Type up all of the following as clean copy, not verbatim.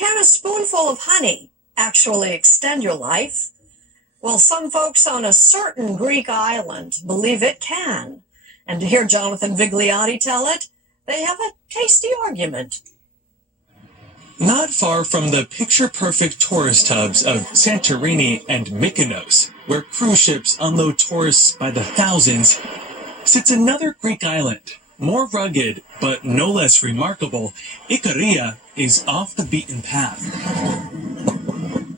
Can a spoonful of honey actually extend your life? Well, some folks on a certain Greek island believe it can. And to hear Jonathan Vigliotti tell it, they have a tasty argument. Not far from the picture-perfect tourist hubs of Santorini and Mykonos, where cruise ships unload tourists by the thousands, sits another Greek island. More rugged, but no less remarkable, Ikaria is off the beaten path.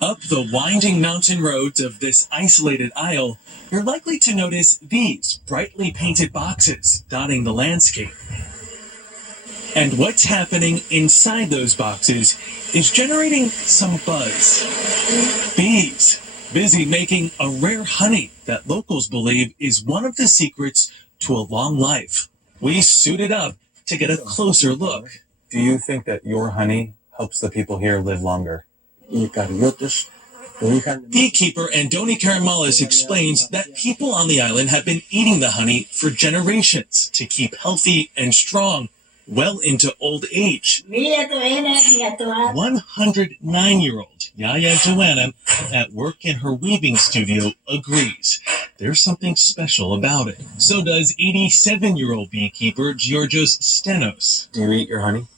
Up the winding mountain roads of this isolated isle, you're likely to notice these brightly painted boxes dotting the landscape. And what's happening inside those boxes is generating some buzz. Bees, busy making a rare honey that locals believe is one of the secrets to a long life. We suited up to get a closer look. Do you think that your honey helps the people here live longer? Beekeeper Andoni Karamalis explains that people on the island have been eating the honey for generations to keep healthy and strong well into old age. 109-year-old Yaya Joanna, at work in her weaving studio, agrees. There's something special about it. So does 87-year-old beekeeper Georgios Stenos. Do you eat your honey?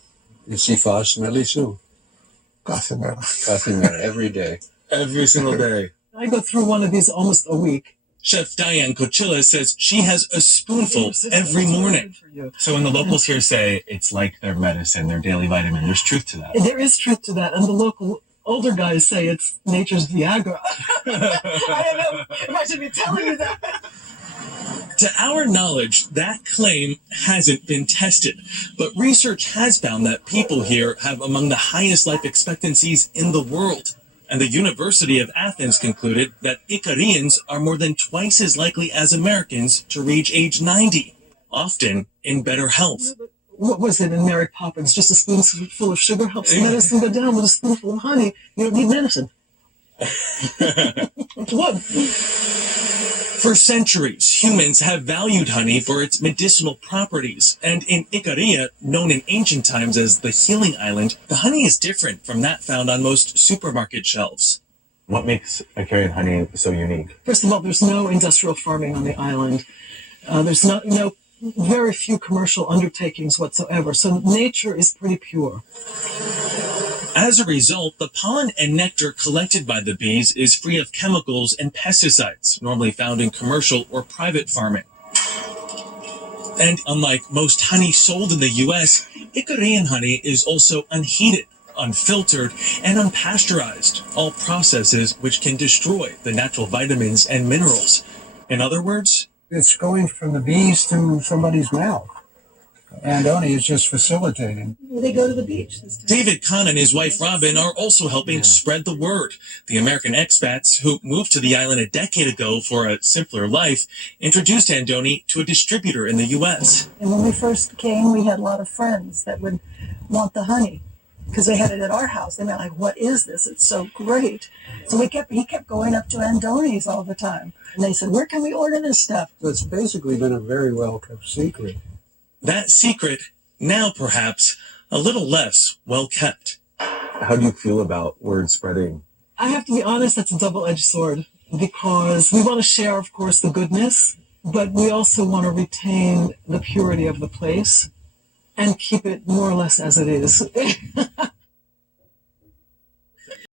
Every day. Every single day. I go through one of these almost a week. Chef Diane Cochilla says she has a spoonful every morning. So when the locals here say it's like their medicine, their daily vitamin, there's truth to that. There is truth to that. And the local older guys say it's nature's Viagra. I don't know if I should be telling you that. To our knowledge, that claim hasn't been tested. But research has found that people here have among the highest life expectancies in the world. And the University of Athens concluded that Icarians are more than twice as likely as Americans to reach age 90, often in better health. What was it in Mary Poppins? Just a spoonful of sugar helps medicine go down. With a spoonful of honey, you don't need medicine. What? For centuries, humans have valued honey for its medicinal properties, and in Ikaria, known in ancient times as the Healing Island, the honey is different from that found on most supermarket shelves. What makes Icarian honey so unique? First of all, there's no industrial farming on the island. There's very few commercial undertakings whatsoever, so nature is pretty pure. As a result, the pollen and nectar collected by the bees is free of chemicals and pesticides, normally found in commercial or private farming. And unlike most honey sold in the U.S., Icarian honey is also unheated, unfiltered, and unpasteurized, all processes which can destroy the natural vitamins and minerals. In other words, it's going from the bees to somebody's mouth. Andoni is just facilitating. They go to the beach. David Kahn and his wife Robin are also helping spread the word. The American expats who moved to the island a decade ago for a simpler life introduced Andoni to a distributor in the U.S. And when we first came, we had a lot of friends that would want the honey because they had it at our house. They were like, "What is this? It's so great." So he kept going up to Andoni's all the time. And they said, "Where can we order this stuff?" So it's basically been a very well-kept secret. That secret, now perhaps, a little less well-kept. How do you feel about word spreading? I have to be honest, that's a double-edged sword, because we want to share, of course, the goodness, but we also want to retain the purity of the place and keep it more or less as it is.